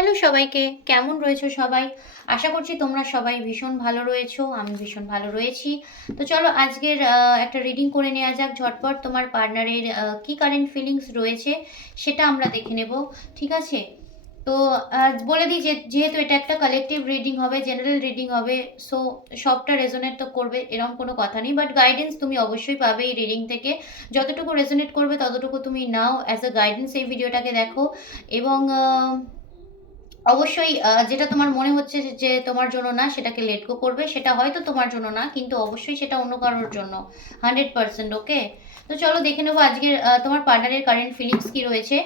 Hello সবাইকে, কেমন রয়েছো সবাই? আশা করছি তোমরা সবাই ভীষণ ভালো রয়েছো, আমি ভীষণ ভালো রয়েছি। তো চলো আজকের একটা রিডিং করে নেওয়া যাক ঝটপট। তোমার পার্টনারের কি কারেন্ট ফিলিংস রয়েছে সেটা আমরা দেখে নেব, ঠিক আছে? তো বলে দিই যে যেহেতু এটা একটা কালেকটিভ রিডিং হবে, জেনারেল রিডিং হবে, সো সবটা রেজোনেট তো করবে এরকম কোনো কথা নেই, বাট গাইডেন্স তুমি অবশ্যই পাবে এই রিডিং থেকে। যতটুকু রেজোনেট করবে ততটুকু তুমি নাও অ্যাজ আ গাইডেন্স, এই ভিডিওটাকে দেখো। এবং অবশ্যই যেটা তোমার মনে হচ্ছে যে তোমার জন্য না, সেটাকে লেট গো করবে। সেটা হয়তো তোমার জন্য না, কিন্তু অবশ্যই সেটা অন্য কারোর জন্য 100%। ওকে, তো চলো দেখে নেবো আজকের তোমার পার্টনারের কারেন্ট ফিলিংস কি রয়েছে।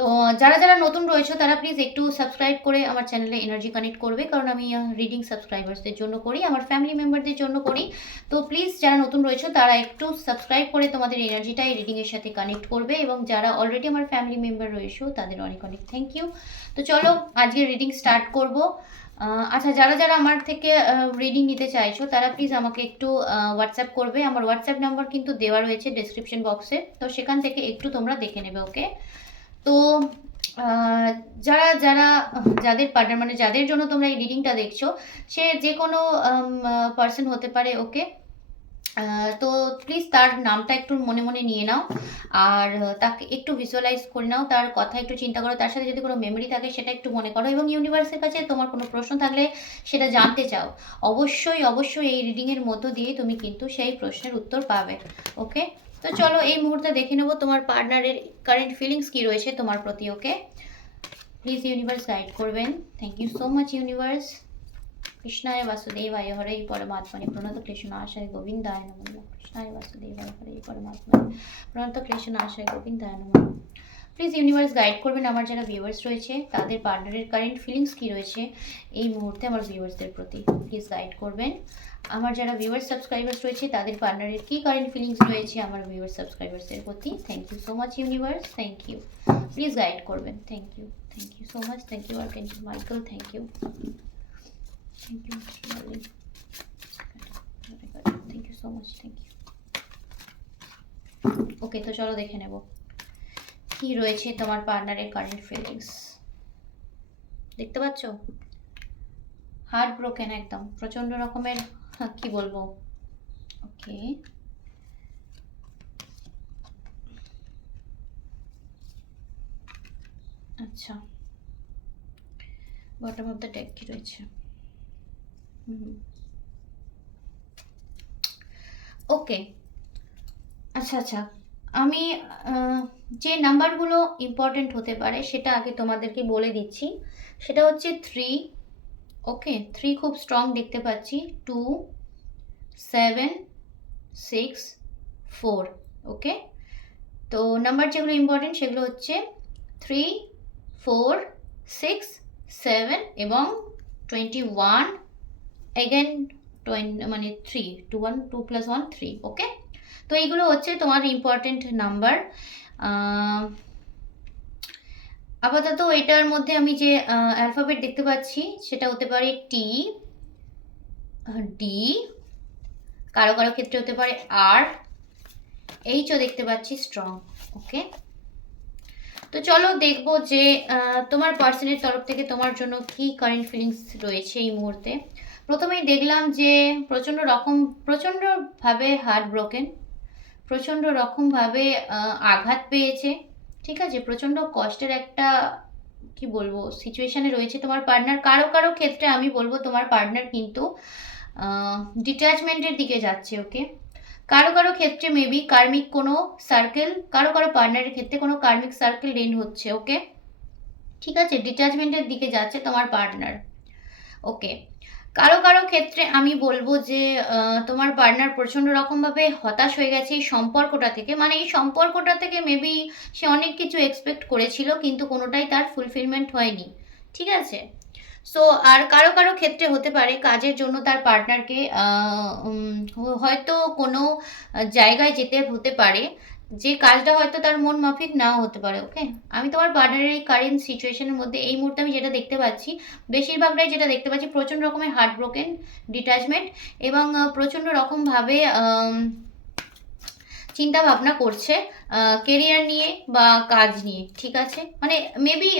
তো যারা যারা নতুন রয়েছে তারা প্লিজ একটু সাবস্ক্রাইব করে আমার চ্যানেলে এনার্জি কানেক্ট করবে, কারণ আমি রিডিং সাবস্ক্রাইবার্সদের জন্য করি, আমার ফ্যামিলি মেম্বারদের জন্য করি। তো প্লিজ যারা নতুন রয়েছে তারা একটু সাবস্ক্রাইব করে তোমাদের এনার্জিটা এই রিডিংয়ের সাথে কানেক্ট করবে, এবং যারা অলরেডি আমার ফ্যামিলি মেম্বার রয়েছে তাদের অনেক অনেক থ্যাংক ইউ। তো চলো আজকের রিডিং স্টার্ট করব। আচ্ছা, যারা যারা আমার থেকে রিডিং নিতে চাইছো তারা প্লিজ আমাকে একটু হোয়াটসঅ্যাপ করবে। আমার হোয়াটসঅ্যাপ নাম্বার কিন্তু দেওয়া রয়েছে ডেসক্রিপশন বক্সে, তো সেখান থেকে একটু তোমরা দেখে নেবে। ওকে, তো যারা যারা যাদের পার্টনার, মানে যাদের জন্য তোমরা এই রিডিংটা দেখছো, সে যে কোনো পার্সন হতে পারে। ওকে, তো প্লিজ তার নামটা একটু মনে মনে নিয়ে নাও, আর তাকে একটু ভিজুয়ালাইজ করে নাও, তার কথা একটু চিন্তা করো, তার সাথে যদি কোনো মেমরি থাকে সেটা একটু মনে করো, এবং ইউনিভার্সের কাছে তোমার কোনো প্রশ্ন থাকলে সেটা জানতে চাও। অবশ্যই অবশ্যই এই রিডিংয়ের মধ্য দিয়ে তুমি কিন্তু সেই প্রশ্নের উত্তর পাবে। ওকে, তো চলো এই মুহূর্তে দেখে নেবো তোমার পার্টনারের কারেন্ট ফিলিংস কি রয়েছে তোমার প্রতি। ওকে, প্লিজ ইউনিভার্স গাইড করবেন। Thank you so much universe. কৃষ্ণায় বাসুদেবায় হরে পরমাত্মনে প্রণত ক্লেশনাশয় গোবিন্দায় নমঃ। কৃষ্ণায় বাসুদেবায় হরে পরমাত্মনে প্রণত ক্লেশনাশয় গোবিন্দায় নমঃ। প্লিজ ইউনিভার্স গাইড করবেন আমার যারা ভিউয়ার্স রয়েছে তাদের পার্টনারের কারেন্ট ফিলিংস কি রয়েছে এই মুহূর্তে আমার ভিউয়ার্সদের প্রতি। প্লিজ গাইড করবেন। আমার যারা ভিউয়ার্স সাবস্ক্রাইবার্স রয়েছে তাদের পার্টনারের কি কারেন্ট ফিলিংস রয়েছে আমার ভিউয়ার্স সাবস্ক্রাইবার্সদের প্রতি। Thank you so much universe, thank you. Please guide করবেন। Thank you so much. Thank you archangel Michael, thank you. Thank you Marley, thank you so much, thank you. Okay, তো চলো দেখে নেব কি রয়েছে তোমার পার্টনারের কারেন্ট ফিলিংস। দেখতে পাচ্ছ হার্ট ব্রোকেন, একদম প্রচন্ড রকমের, কি বলবো। ওকে, আচ্ছা, বটম অফ দ্য ডেক কি রয়েছে। ওকে, আচ্ছা আচ্ছা, আমি যে নাম্বারগুলো ইম্পর্টেন্ট হতে পারে সেটা আগে তোমাদেরকে বলে দিচ্ছি। সেটা হচ্ছে 3। ওকে, 3 খুব স্ট্রং দেখতে পাচ্ছি। 2, 7, 6, 4। ওকে, তো নাম্বার যেগুলো ইম্পর্টেন্ট সেগুলো হচ্ছে 3, 4, 6, 7 এবং 21, এগেন 20, মানে 3, 2 1 2 + 1 3। ওকে, তো এইগুলো হচ্ছে তোমার ইম্পর্টেন্ট নাম্বার। আপাতত এটার মধ্যে আমি যে অ্যালফাবেট দেখতে পাচ্ছি সেটা হতে পারে টি, ডি, কারো কারো ক্ষেত্রে হতে পারে আর, এইচও দেখতে পাচ্ছি স্ট্রং। ওকে, তো চলো দেখবো যে তোমার পার্সনের তরফ থেকে তোমার জন্য কি কারেন্ট ফিলিংস রয়েছে এই মুহূর্তে। প্রথমেই দেখলাম যে প্রচণ্ডভাবে হার্ট ব্রোকেন, প্রচণ্ড রকমভাবে আঘাত পেয়েছে। ঠিক আছে, প্রচণ্ড কষ্টের একটা, কি বলবো, সিচুয়েশানে রয়েছে তোমার পার্টনার। কারো কারো ক্ষেত্রে আমি বলবো তোমার পার্টনার কিন্তু ডিট্যাচমেন্টের দিকে যাচ্ছে। ওকে, কারো কারো ক্ষেত্রে মেবি কার্মিক কোনো সার্কেল, কারো কারো পার্টনারের ক্ষেত্রে কোনো কার্মিক সার্কেল এন্ড হচ্ছে। ওকে, ঠিক আছে, ডিট্যাচমেন্টের দিকে যাচ্ছে তোমার পার্টনার। ওকে, কারো কারো ক্ষেত্রে আমি বলবো যে তোমার পার্টনার প্রচণ্ড রকমভাবে হতাশ হয়ে গেছে এই সম্পর্কটা থেকে, মানে এই সম্পর্কটা থেকে মেবি সে অনেক কিছু এক্সপেক্ট করেছিল কিন্তু কোনোটাই তার ফুলফিলমেন্ট হয়নি। ঠিক আছে, সো আর কারো কারো ক্ষেত্রে হতে পারে কাজের জন্য তার পার্টনারকে হয়তো কোনো জায়গায় যেতে হতে পারে, যে কাজটা হয়তো তার মন মাফিক নাও হতে পারে। ওকে, আমি তোমার পার্টনারের এই কারেন্ট সিচুয়েশনের মধ্যে এই মুহূর্তে আমি যেটা দেখতে পাচ্ছি, বেশিরভাগটাই যেটা দেখতে পাচ্ছি প্রচণ্ড রকমের হার্ট ব্রোকেন, ডিট্যাচমেন্ট, এবং প্রচণ্ড রকমভাবে চিন্তা ভাবনা করছে কেরিয়ার নিয়ে বা কাজ নিয়ে, ঠিক আছে? মানে মেবি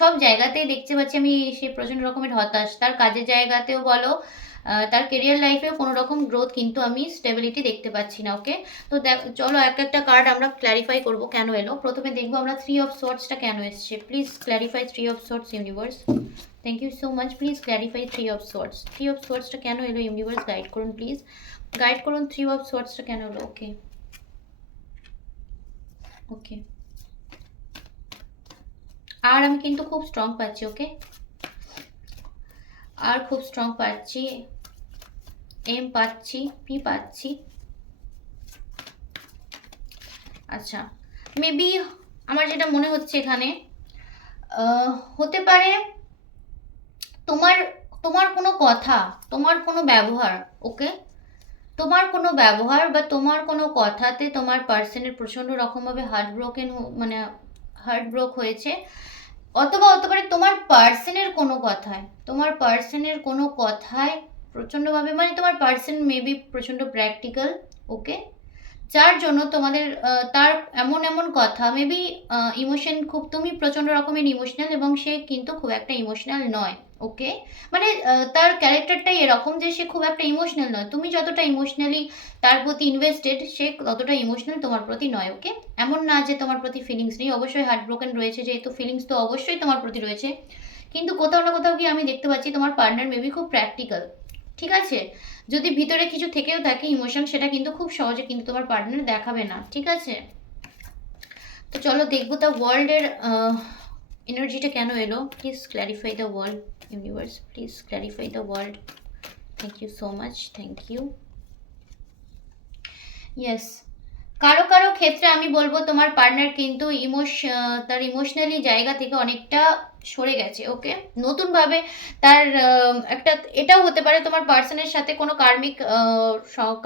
সব জায়গাতেই দেখতে পাচ্ছি আমি সে প্রচণ্ড রকমের হতাশ, তার কাজের জায়গাতেও বলো, তার কেরিয়ার লাইফেও কোনো রকম গ্রোথ কিন্তু আমি স্টেবিলিটি দেখতে পাচ্ছি না, ওকে? তো চলো এক একটা কার্ড আমরা ক্ল্যারিফাই করব কেন এলো। প্রথমে দেখবো আমরা 3 অফ সোর্ডসটা কেন এসছে। Please clarify 3 of swords universe. Thank you so much. Please clarify 3 of swords. 3 of সোর্ডসটা কেন এলো ইউনিভার্স, গাইড করুন প্লিজ, গাইড করুন। 3 অফ সোর্ডসটা কেন এলো? ওকে ওকে, আর আমি কিন্তু খুব স্ট্রং পাচ্ছি, ওকে? আর খুব স্ট্রং পাচ্ছি, এম পাচ্ছি, পি পাচ্ছি। আচ্ছা, মেবি আমার যেটা মনে হচ্ছে এখানে হতে পারে তোমার তোমার কোনো কথা, তোমার কোনো ব্যবহার, ওকে? তোমার কোনো ব্যবহার বা তোমার কোনো কথাতে তোমার পার্সনের প্রচণ্ড রকমভাবে হার্ট ব্রোকেন, মানে হার্ট ব্রোক হয়েছে। অথবা হতে পারে তোমার পার্সনের কোনো কথায়, তোমার পার্সনের কোনো কথায় প্রচণ্ডভাবে, মানে তোমার পার্সন মেবি প্রচণ্ড প্র্যাকটিক্যাল, ওকে? যার জন্য তোমাদের তার এমন এমন কথা, মেবি ইমোশন খুব, তুমি প্রচণ্ড রকমের ইমোশনাল এবং সে কিন্তু খুব একটা ইমোশনাল নয়, ওকে? মানে তার ক্যারেক্টারটাই এরকম যে সে খুব একটা ইমোশনাল নয়। তুমি যতটা ইমোশনালি তার প্রতি ইনভেস্টেড, সে ততটা ইমোশনাল তোমার প্রতি নয়, ওকে? এমন না যে তোমার প্রতি ফিলিংস নেই, অবশ্যই হার্ট ব্রোকেন রয়েছে, যেহেতু ফিলিংস তো অবশ্যই তোমার প্রতি রয়েছে। কিন্তু কোথাও না কোথাও গিয়ে আমি দেখতে পাচ্ছি তোমার পার্টনার মেবি খুব প্র্যাকটিক্যাল, ঠিক আছে? যদি ভিতরে কিছু থেকেও থাকে ইমোশন, সেটা কিন্তু খুব সহজে কিন্তু তোমার পার্টনার দেখাবে না, ঠিক আছে? তো চলো দেখবো দ্য ওয়ার্ল্ডের এনার্জিটা কেন এলো। Please clarify the world universe, please clarify the world. Thank you so much, thank you. Yes, কারো কারো ক্ষেত্রে আমি বলবো তোমার পার্টনার কিন্তু তার ইমোশনালি জায়গা থেকে অনেকটা সরে গেছে, ওকে? নতুনভাবে তার একটা, এটাও হতে পারে তোমার পার্সনের সাথে কোনো কার্মিক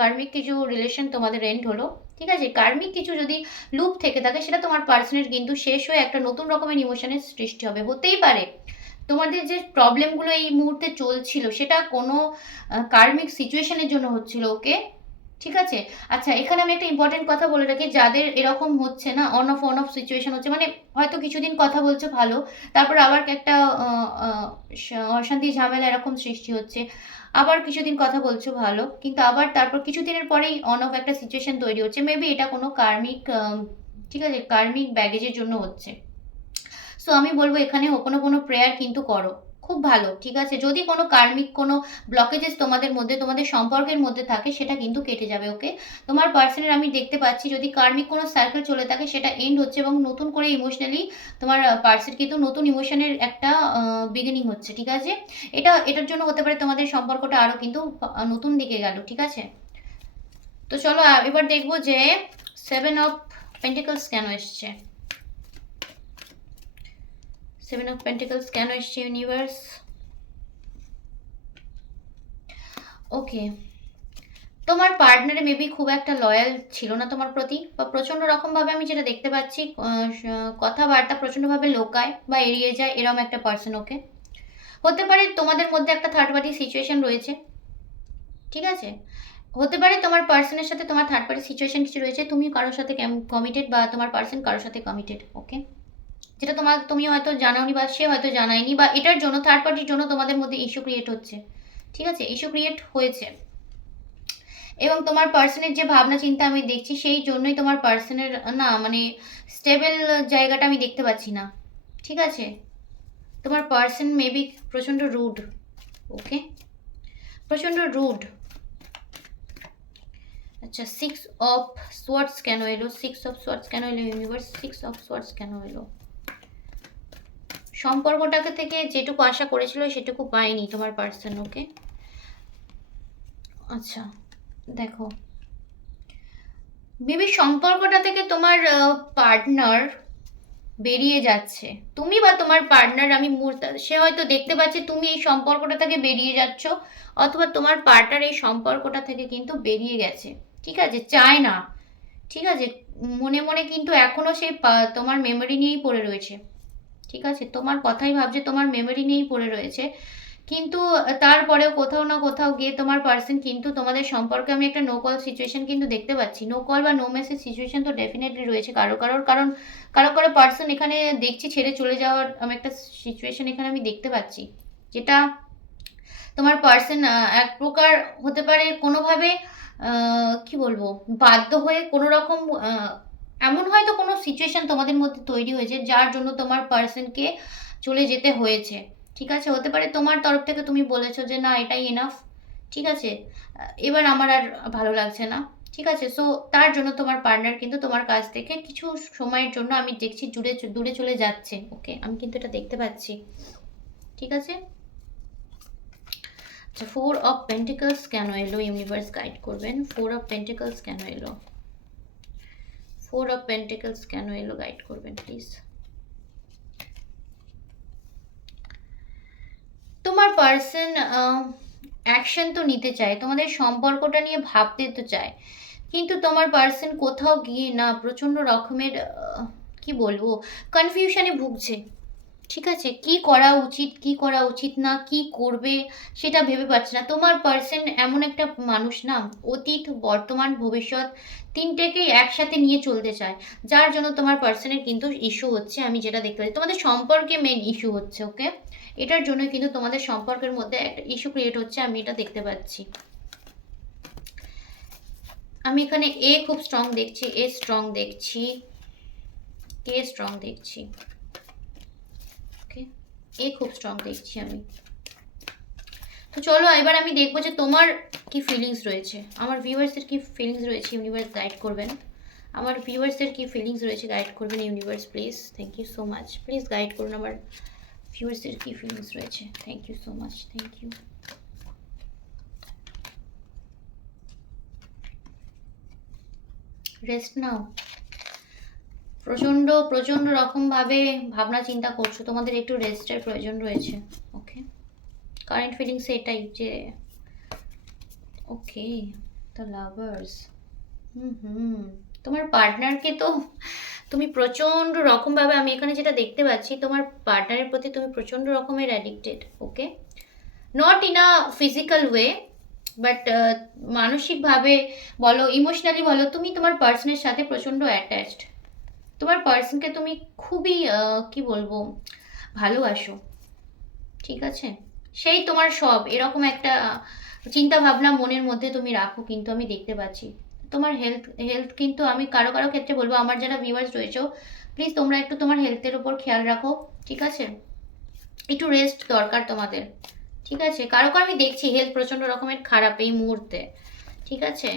কার্মিক কিছু রিলেশন তোমাদের এন্ড হলো, ঠিক আছে? কার্মিক কিছু যদি লুপ থেকে থাকে, সেটা তোমার পার্সনের কিন্তু শেষ হয়ে একটা নতুন রকমের ইমোশনের সৃষ্টি হবে। হতেই পারে তোমাদের যে প্রবলেমগুলো এই মুহূর্তে চলছিল, সেটা কোনো কার্মিক সিচুয়েশনের জন্য হচ্ছিল, ওকে? ঠিক আছে? আচ্ছা, এখানে আমি একটা ইম্পর্টেন্ট কথা বলে রাখি, যাদের এরকম হচ্ছে না, অন অফ সিচুয়েশন হচ্ছে, মানে হয়তো কিছুদিন কথা বলছো ভালো, তারপর আবার একটা অশান্তি ঝামেলা এরকম সৃষ্টি হচ্ছে, আবার কিছুদিন কথা বলছো ভালো, কিন্তু আবার তারপর কিছুদিনের পরেই অন অফ একটা সিচুয়েশন তৈরি হচ্ছে। মেবি এটা কোনো কার্মিক, ঠিক আছে, কার্মিক ব্যাগেজের জন্য হচ্ছে। সো আমি বলবো এখানে কোনো প্রেয়ার কিন্তু করো, খুব ভালো, ঠিক আছে? যদি কোনো কার্মিক কোনো ব্লকেজেস তোমাদের মধ্যে, তোমাদের সম্পর্কের মধ্যে থাকে, সেটা কিন্তু কেটে যাবে, ওকে? তোমার পার্সনের আমি দেখতে পাচ্ছি যদি কার্মিক কোনো সার্কেল চলে থাকে, সেটা এন্ড হচ্ছে এবং নতুন করে ইমোশনালি তোমার পার্সন কিন্তু নতুন ইমোশনের একটা বিগিনিং হচ্ছে, ঠিক আছে? এটার জন্য হতে পারে তোমাদের সম্পর্কটা আরও কিন্তু নতুন দিকে গেল, ঠিক আছে? তো চলো এবার দেখবো যে 7 অফ পেন্টিকলস কেন এসছে। 7 অফ পেন্টিকলস কেন এসছে ইউনিভার্স? ওকে, তোমার পার্টনারে মেবি খুব একটা লয়াল ছিল না তোমার প্রতি, বা প্রচণ্ড রকমভাবে আমি যেটা দেখতে পাচ্ছি কথাবার্তা প্রচণ্ডভাবে লোকায় বা এড়িয়ে যায়, এরম একটা পার্সন, ওকে? হতে পারে তোমাদের মধ্যে একটা থার্ড পার্টি সিচুয়েশন রয়েছে, ঠিক আছে? হতে পারে তোমার পার্সনের সাথে তোমার থার্ড পার্টি সিচুয়েশন কিছু রয়েছে, তুমি কারোর সাথে কমিটেড বা তোমার পার্সন কারোর সাথে কমিটেড, ওকে? যেটা তুমি হয়তো জানাওনি বা সে হয়তো জানায়নি, বা এটার জন্য থার্ড পার্টির জন্য তোমাদের মধ্যে ইস্যু ক্রিয়েট হচ্ছে, ঠিক আছে? ইস্যু ক্রিয়েট হয়েছে এবং তোমার পার্সনের যে ভাবনা চিন্তা আমি দেখছি, সেই জন্যই তোমার পার্সনের না, মানে স্টেবল জায়গাটা আমি দেখতে পাচ্ছি না, ঠিক আছে? তোমার পার্সন মেবি প্রচণ্ড রুড, ওকে? প্রচণ্ড রুড। আচ্ছা, 6 অফ সোয়ার্ডস কেন এলো? 6 অফ সোয়ার্ডস কেন এলো ইউনিভার্স? 6 অফ সোয়ার্ডস কেন এলো? সম্পর্কটাকে থেকে যেটুকু আশা করেছিল সেটুকু পায়নি তোমার পার্সন, ওকে? আচ্ছা, দেখো, মেবি সম্পর্কটা থেকে তোমার পার্টনার বেরিয়ে যাচ্ছে, তুমি বা তোমার পার্টনার, আমি সে হয়তো দেখতে পাচ্ছে তুমি এই সম্পর্কটা থেকে বেরিয়ে যাচ্ছ, অথবা তোমার পার্টনার এই সম্পর্কটা থেকে কিন্তু বেরিয়ে গেছে, ঠিক আছে? চায় না, ঠিক আছে? মনে মনে কিন্তু এখনো সেই তোমার মেমোরি নিয়েই পড়ে রয়েছে, ঠিক আছে? তোমার কথাই ভাবছে, তোমার মেমোরি নিয়েই পড়ে রয়েছে, কিন্তু তারপরেও কোথাও না কোথাও গিয়ে তোমার পার্সন কিন্তু তোমাদের সম্পর্কে আমি একটা নো কল সিচুয়েশন কিন্তু দেখতে পাচ্ছি। নো কল বা নো মেসেজ সিচুয়েশন তো ডেফিনেটলি রয়েছে কারণ কারো পার্সন এখানে দেখছি ছেড়ে চলে যাওয়ার আমি একটা সিচুয়েশন এখানে আমি দেখতে পাচ্ছি, যেটা তোমার পার্সন এক প্রকার হতে পারে কোনোভাবে কি বলবো, বাধ্য হয়ে কোনো রকম এমন হয়তো কোনো সিচুয়েশন তোমাদের মধ্যে তৈরি হয়েছে যার জন্য তোমার পার্সনকে চলে যেতে হয়েছে। ঠিক আছে, হতে পারে তোমার তরফ থেকে তুমি বলেছো যে না এটাই এনাফ, ঠিক আছে, এবার আমার আর ভালো লাগছে না, ঠিক আছে। সো তার জন্য তোমার পার্টনার কিন্তু তোমার কাছ থেকে কিছু সময়ের জন্য আমি দেখছি দূরে চলে যাচ্ছে। ওকে, আমি কিন্তু এটা দেখতে পাচ্ছি, ঠিক আছে। আচ্ছা, 4 অফ পেন্টিকলস কেন এলো, ইউনিভার্স গাইড করবেন। 4 অফ পেন্টিকলস কেন এলো, 4 অফ পেন্টিকলস কেন এলো, গাইড করবেন প্লিজ। তোমার পার্সন অ্যাকশন তো নিতে চায়, তোমাদের সম্পর্কটা নিয়ে ভাবতে তো চায়, কিন্তু তোমার পার্সন কোথাও গিয়ে না প্রচণ্ড রকমের কি বলবো, কনফিউশনে ভুগছে। ঠিক আছে, কি করা উচিত কি করা উচিত না, কি করবে সেটা ভেবে পাচ্ছে না। তোমার পার্সন এমন একটা মানুষ না, অতীত বর্তমান ভবিষ্যৎ তিনটেকেই একসাথে নিয়ে চলতে চায়, যার জন্য তোমার পার্সনের কিন্তু ইস্যু হচ্ছে। আমি যেটা দেখতে পাচ্ছি তোমাদের সম্পর্কে মেন ইস্যু হচ্ছে। ওকে, এটার জন্য কিন্তু তোমাদের সম্পর্কের মধ্যে একটা ইস্যু ক্রিয়েট হচ্ছে, আমি এটা দেখতে পাচ্ছি। আমি এখানে এ খুব স্ট্রং দেখছি, এ স্ট্রং দেখছি, কে স্ট্রং দেখছি, ওকে, এ খুব স্ট্রং দেখছি আমি। তো চলো এবার আমি দেখবো যে তোমার কি ফিলিংস রয়েছে, আমার ভিউয়ার্সের কি ফিলিংস রয়েছে, ইউনিভার্স গাইড করবেন। আমার ভিউয়ার্সের কি ফিলিংস রয়েছে গাইড করবেন universe please. Thank you so much, please guide করুন আমার ভিউয়ার্সের কি ফিলিংস রয়েছে। Thank you so much, thank you. Rest নাও, প্রচণ্ড প্রচণ্ড রকমভাবে ভাবনা চিন্তা করছো, তোমাদের একটু রেস্টের প্রয়োজন রয়েছে। ওকে, কারেন্ট ফিলিংস এটাই যে ওকে, দ্য লাভার্স, তোমার পার্টনারকে তো তুমি প্রচণ্ড রকমভাবে, আমি এখানে যেটা দেখতে পাচ্ছি তোমার পার্টনারের প্রতি তুমি প্রচণ্ড রকমের addicted. Okay, not in a physical way but মানসিকভাবে বলো, ইমোশনালি বলো, তুমি তোমার পার্সনের সাথে প্রচণ্ড অ্যাটাচড। তোমার পার্সনকে তুমি খুবই কি বলবো, ভালোবাসো, ঠিক আছে। সেই তোমার সব এরকম একটা চিন্তা ভাবনা মনের মধ্যে তুমি রাখো, কিন্তু আমি দেখতে পাচ্ছি তোমার হেলথ কিন্তু আমি কারো কারো ক্ষেত্রে বলবো, আমার যারা ভিউয়ার্স রয়েছে প্লিজ তোমরা একটু তোমার হেলথের উপর খেয়াল রাখো, ঠিক আছে। একটু রেস্ট দরকার তোমাদের, ঠিক আছে। কারো কারো আমি দেখছি হেলথ প্রচণ্ড রকমের খারাপ এই মুহূর্তে, ঠিক আছে।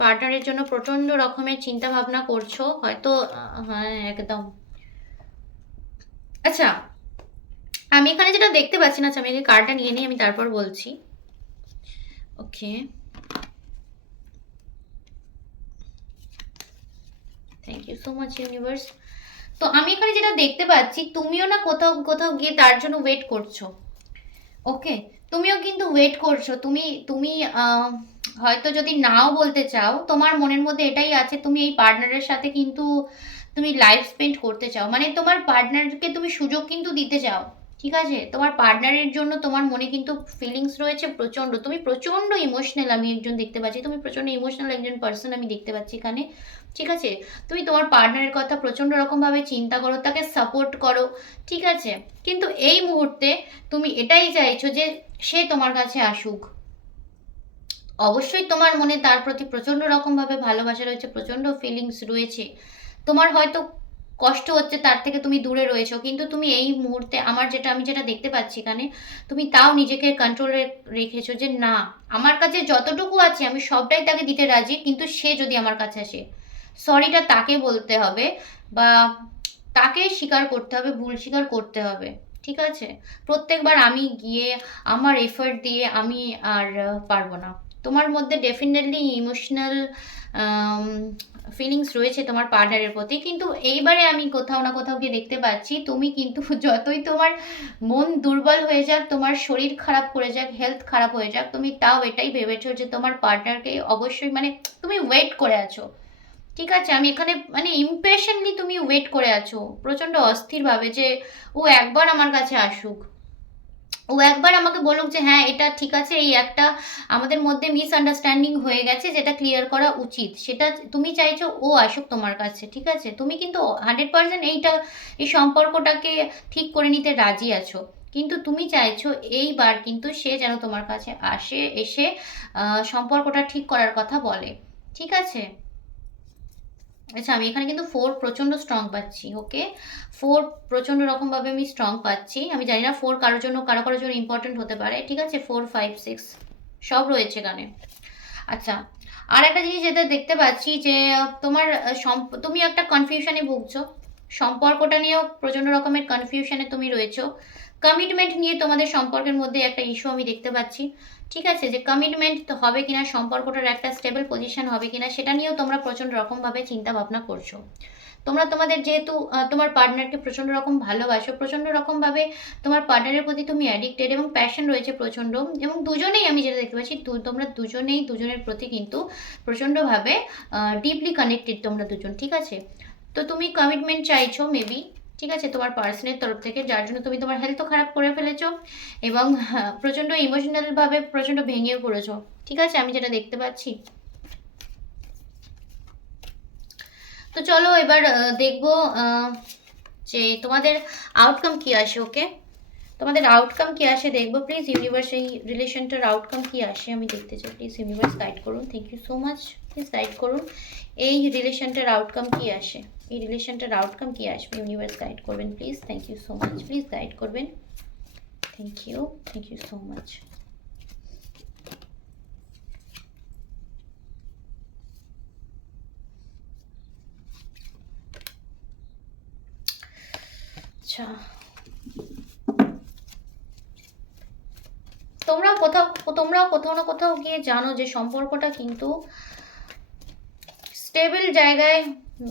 পার্টনারের জন্য প্রচণ্ড রকমের চিন্তা ভাবনা করছো হয়তো, হ্যাঁ একদম। আচ্ছা, আমি এখানে যেটা দেখতে পাচ্ছি না, আচ্ছা আমি এই কার্ডটা নিয়ে নিই, আমি তারপর বলছি। Okay, thank you so much universe. তো আমি এখানে যেটা দেখতে পাচ্ছি তুমিও না কোথাও কোথাও গিয়ে তার জন্য ওয়েট করছো। ওকে, তুমিও কিন্তু ওয়েট করছো, তুমি তুমি হয়তো যদি নাও বলতে চাও, তোমার মনের মধ্যে এটাই আছে, তুমি এই পার্টনারের সাথে কিন্তু তুমি লাইফ স্পেন্ড করতে চাও, মানে তোমার পার্টনারকে তুমি সুযোগ কিন্তু দিতে চাও, ঠিক আছে। তোমার পার্টনারের জন্য তোমার মনে কিন্তু ফিলিংস রয়েছে প্রচণ্ড, তুমি প্রচণ্ড ইমোশনাল আমি একজন দেখতে পাচ্ছি, তুমি প্রচণ্ড ইমোশনাল একজন পার্সন আমি দেখতে পাচ্ছি এখানে, ঠিক আছে। তুমি তোমার পার্টনারের কথা প্রচণ্ড রকমভাবে চিন্তা করো, তাকে সাপোর্ট করো, ঠিক আছে। কিন্তু এই মুহূর্তে তুমি এটাই চাইছো যে সে তোমার কাছে আসুক। অবশ্যই তোমার মনে তার প্রতি প্রচণ্ড রকমভাবে ভালোবাসা রয়েছে, প্রচণ্ড ফিলিংস রয়েছে, তোমার হয়তো কষ্ট হচ্ছে তার থেকে তুমি দূরে রয়েছো, কিন্তু তুমি এই মুহূর্তে আমি যেটা দেখতে পাচ্ছি এখানে, তুমি তাও নিজেকে কন্ট্রোলে রেখেছো যে না, আমার কাছে যতটুকু আছে আমি সবটাই তাকে দিতে রাজি, কিন্তু সে যদি আমার কাছে আসে সরিটা তাকে বলতে হবে, বা তাকে স্বীকার করতে হবে, ভুল স্বীকার করতে হবে, ঠিক আছে। প্রত্যেকবার আমি গিয়ে আমার এফর্ট দিয়ে আমি আর পারবো না। তোমার মধ্যে ডেফিনেটলি ইমোশনাল ফিলিংস রয়েছে তোমার পার্টনারের প্রতি, কিন্তু এইবারে আমি কোথাও না কোথাও গিয়ে দেখতে পাচ্ছি তুমি কিন্তু যতই তোমার মন দুর্বল হয়ে যাক, তোমার শরীর খারাপ করে যাক, হেলথ খারাপ হয়ে যাক, তুমি তাও এটাই ভেবেছো যে তোমার পার্টনারকে অবশ্যই, মানে তুমি ওয়েট করে আছো, ঠিক আছে। আমি এখানে মানে ইমপেশেন্টলি তুমি ওয়েট করে আছো প্রচণ্ড অস্থিরভাবে যে ও একবার আমার কাছে আসুক, ও একবার আমাকে বলুক যে হ্যাঁ এটা ঠিক আছে, এই একটা আমাদের মধ্যে মিসআন্ডারস্ট্যান্ডিং হয়ে গেছে যেটা ক্লিয়ার করা উচিত, সেটা তুমি চাইছো ও আসুক তোমার কাছে, ঠিক আছে? তুমি কিন্তু 100% এই সম্পর্কটাকে ঠিক করে নিতে রাজি আছো, কিন্তু তুমি চাইছো এইবার কিন্তু সে যেন তোমার কাছে আসে, এসে সম্পর্কটা ঠিক করার কথা বলে, ঠিক আছে? আচ্ছা, আমি এখানে কিন্তু 4 প্রচণ্ড স্ট্রং পাচ্ছি, ওকে? 4 প্রচণ্ড রকমভাবে আমি স্ট্রং পাচ্ছি। আমি জানি না 4 কারোর জন্য কারো জন্য ইম্পর্টেন্ট হতে পারে, ঠিক আছে? 4, 5, 6 সব রয়েছে এখানে। আচ্ছা, আর একটা জিনিস যেটা দেখতে পাচ্ছি যে তোমার তুমি একটা কনফিউশনে ভুগছো। সম্পর্কটা নিয়েও প্রচণ্ড রকমের কনফিউশনে তুমি রয়েছো। কমিটমেন্ট নিয়ে তোমাদের সম্পর্কের মধ্যে একটা ইস্যু আমি দেখতে পাচ্ছি। ঠিক আছে, যে কমিটমেন্ট হবে কিনা, সম্পর্কটার একটা স্টেবল পজিশন হবে কিনা, সেটা নিয়েও তোমরা প্রচণ্ড রকমভাবে চিন্তা ভাবনা করছো। তোমরা তোমাদের যেহেতু তোমার পার্টনারকে প্রচণ্ড রকম ভালোবাসো, প্রচণ্ড রকমভাবে তোমার পার্টনারের প্রতি তুমি অ্যাডিক্টেড এবং প্যাশন রয়েছে প্রচণ্ড, এবং দুজনেই আমি যেটা দেখতে পাচ্ছি তোমরা দুজনেই দুজনের প্রতি কিন্তু প্রচণ্ডভাবে ডিপলি কানেক্টেড তোমরা দুজন, ঠিক আছে? তো তুমি কমিটমেন্ট চাইছো মেবি, ঠিক আছে, তোমার পার্সনের তরফ থেকে, যার জন্য তুমি তোমার হেলথও খারাপ করে ফেলেছো এবং প্রচণ্ড ইমোশনালভাবে প্রচণ্ড ভেঙেও পড়েছো, ঠিক আছে, আমি যেটা দেখতে পাচ্ছি। তো চলো এবার দেখবো যে তোমাদের আউটকাম কি আসে, ওকে? তোমাদের আউটকাম কি আসে দেখবো, প্লিজ ইউনিভার্স এই রিলেশনটার আউটকাম কি আসে আমি দেখতে চাই, প্লিজ ইউনিভার্স গাইড করুন, thank you so much, please guide করুন এই রিলেশনটার আউটকাম কি আসে, এই রিলেশনটার আউটকাম কি আসবে, ইউনিভার্স গাইড করবেন please, thank you so much, please guide করবেন, থ্যাংক ইউ সো মাচ। আচ্ছা, তোমরাও কোথাও না কোথাও গিয়ে জানো যে সম্পর্কটা কিন্তু স্টেবল জায়গায়,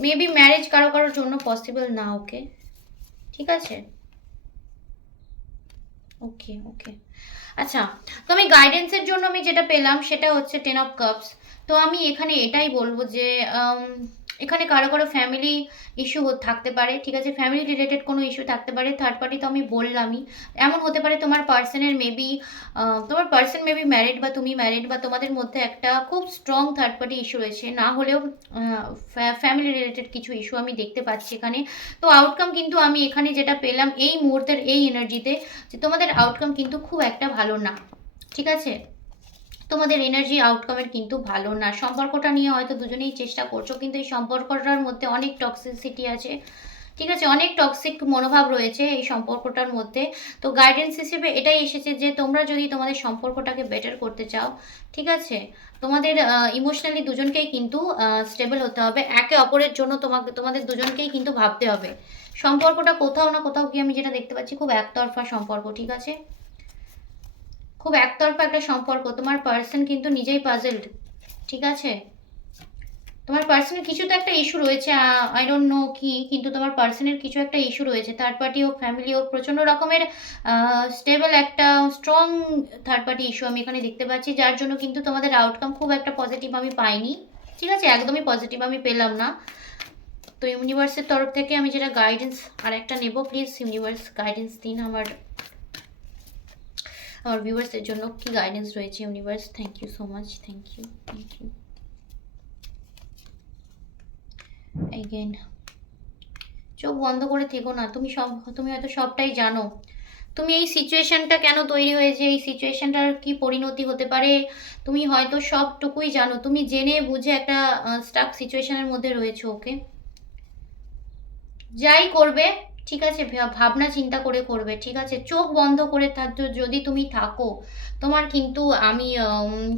মেবি ম্যারেজ কারোর জন্য পসিবল না, ওকে? ঠিক আছে, ওকে ওকে। আচ্ছা, তো আমি গাইডেন্সের জন্য আমি যেটা পেলাম সেটা হচ্ছে 10 অফ কাপস। তো আমি এখানে এটাই বলবো যে এখানে কারো ফ্যামিলি ইস্যু থাকতে পারে, ঠিক আছে? ফ্যামিলি রিলেটেড কোনো ইস্যু থাকতে পারে, থার্ড পার্টি তো আমি বললামই। এমন হতে পারে তোমার পার্সনের মেবি তোমার পার্সন মেবি ম্যারিড বা তুমি ম্যারিড, বা তোমাদের মধ্যে একটা খুব স্ট্রং থার্ড পার্টি ইস্যু রয়েছে, না হলেও ফ্যামিলি রিলেটেড কিছু ইস্যু আমি দেখতে পাচ্ছি এখানে। তো আউটকাম কিন্তু আমি এখানে যেটা পেলাম এই মুহূর্তের এই এনার্জিতে, যে তোমাদের আউটকাম কিন্তু খুব একটা ভালো না, ঠিক আছে? তোমাদের এনার্জি আউটকামের কিন্তু ভালো না। সম্পর্কটা নিয়ে হয়তো দুজনেই চেষ্টা করছো, কিন্তু এই সম্পর্কটার মধ্যে অনেক টক্সিসিটি আছে, ঠিক আছে? অনেক টক্সিক মনোভাব রয়েছে এই সম্পর্কটার মধ্যে। তো গাইডেন্স হিসেবে এটাই এসেছে যে তোমরা যদি তোমাদের সম্পর্কটাকে বেটার করতে চাও, ঠিক আছে, তোমাদের ইমোশনালি দুজনকেই কিন্তু স্টেবল হতে হবে, একে অপরের জন্য তোমাদের দুজনকেই কিন্তু ভাবতে হবে। সম্পর্কটা কোথাও না কোথাও গিয়ে আমি যেটা দেখতে পাচ্ছি খুব একতরফা সম্পর্ক, ঠিক আছে? খুব একতরফা একটা সম্পর্ক, তোমার পার্সন কিন্তু নিজেই পাজলড, ঠিক আছে? তোমার পার্সনের কিছু তো একটা ইস্যু রয়েছে, আই ডোন্ট নো কি, কিন্তু তোমার পার্সনের কিছু একটা ইস্যু রয়েছে, থার্ড পার্টি হোক, ফ্যামিলি হোক, প্রচণ্ড রকমের স্টেবল একটা স্ট্রং থার্ড পার্টি ইস্যু আমি এখানে দেখতে পাচ্ছি, যার জন্য কিন্তু তোমাদের আউটকাম খুব একটা পজিটিভ আমি পাইনি, ঠিক আছে? একদমই পজিটিভ আমি পেলাম না। তো ইউনিভার্সের তরফ থেকে আমি যেটা গাইডেন্স আর একটা নেব, প্লিজ ইউনিভার্স গাইডেন্স দিন আমার ভিউয়ার্সের জন্য, কি গাইডেন্স রয়েছে universe, thank you so much, thank you again. চোখ বন্ধ করে থেকো না, তুমি হয়তো সবটাই জানো, তুমি এই সিচুয়েশনটা কেন তৈরি হয়েছে, এই সিচুয়েশনটার কি পরিণতি হতে পারে, তুমি হয়তো সবটুকুই জানো, তুমি জেনে বুঝে একটা স্টাক সিচুয়েশনের মধ্যে রয়েছে, ওকে? যাই করবে, ঠিক আছে, ভাবনা চিন্তা করে করবে, ঠিক আছে? চোখ বন্ধ করে যদি তুমি থাকো, তোমার কিন্তু আমি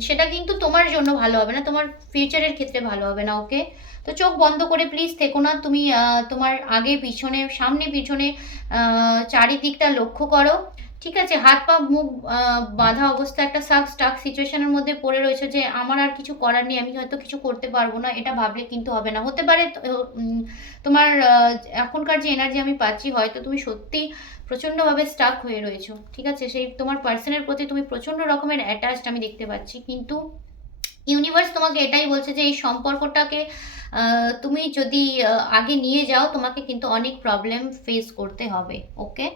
সেটা কিন্তু তোমার জন্য ভালো হবে না, তোমার ফিউচারের ক্ষেত্রে ভালো হবে না, ওকে? তো চোখ বন্ধ করে প্লিজ থেকো না, তুমি তোমার আগে পিছনে সামনে পিছনে চারিদিকটা লক্ষ্য করো, ঠিক আছে? হাত পা মুখ বাঁধা অবস্থা, একটা স্টাক সিচুয়েশনের মধ্যে পড়ে রয়েছে যে আমার আর কিছু করার নেই, আমি হয়তো কিছু করতে পারবো না, এটা ভাবলে কিন্তু হবে না। হতে পারে তোমার এখনকার যে এনার্জি আমি পাচ্ছি, হয়তো তুমি সত্যি প্রচণ্ডভাবে স্টাক হয়ে রয়েছো, ঠিক আছে? সেই তোমার পার্সনের প্রতি তুমি প্রচণ্ড রকমের অ্যাটাচড আমি দেখতে পাচ্ছি, কিন্তু ইউনিভার্স তোমাকে এটাই বলছে যে এই সম্পর্কটাকে তুমি যদি আগে নিয়ে যাও, তোমাকে কিন্তু অনেক প্রবলেম ফেস করতে হবে, ওকে?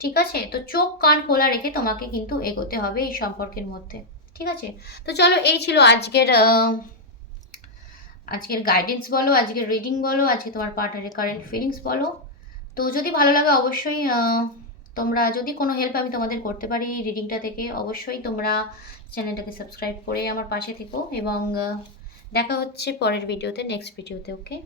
ঠিক আছে? তো চোখ কান খোলা রেখে তোমাকে কিন্তু এগোতে হবে এই সম্পর্কের মধ্যে। ঠিক আছে? তো চলো এই ছিল আজকের গাইডেন্স বলো, আজকের রিডিং বলো, আজকে তোমার পার্টনারের কারেন্ট ফিলিংস বলো। তো যদি ভালো লাগে অবশ্যই তোমরা যদি কোনো হেল্প আমি তোমাদের করতে পারি এই রিডিংটা থেকে, অবশ্যই তোমরা চ্যানেলটাকে সাবস্ক্রাইব করে আমার পাশে থেকো এবং দেখা হচ্ছে পরের ভিডিওতে, নেক্সট ভিডিওতে। ওকে?